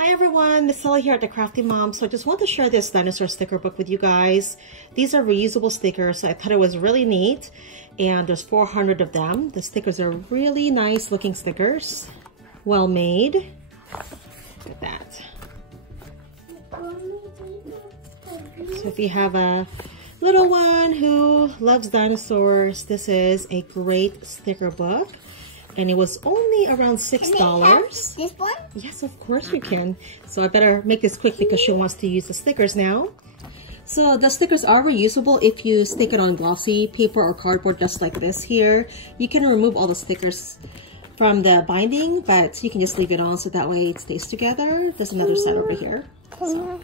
Hi everyone, Misilla here at the Crafty Mom. So I just want to share this dinosaur sticker book with you guys. These are reusable stickers, so I thought it was really neat. And there's 400 of them. The stickers are really nice looking stickers. Well made. Look at that. So if you have a little one who loves dinosaurs, this is a great sticker book. And it was only around $6. Can I have this one? Yes, of course we can. So I better make this quick because she wants to use the stickers now. So the stickers are reusable if you stick it on glossy paper or cardboard just like this here. You can remove all the stickers from the binding, but you can just leave it on so that way it stays together. There's another set over here. So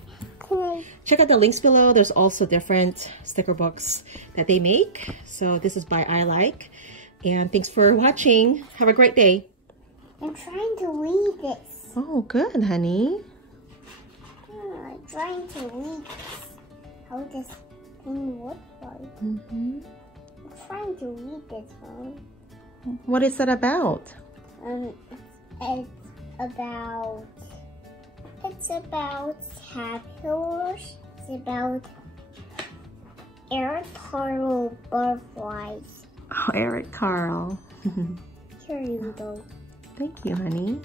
check out the links below. There's also different sticker books that they make. So this is by I Like. And thanks for watching. Have a great day. I'm trying to read this. Oh, good, honey. I'm trying to read this. How this thing looks like. I'm trying to read this one. What is that about? It's about caterpillars. It's about Eric Carl butterflies. Oh, Eric Carl. Here you go. Thank you, honey.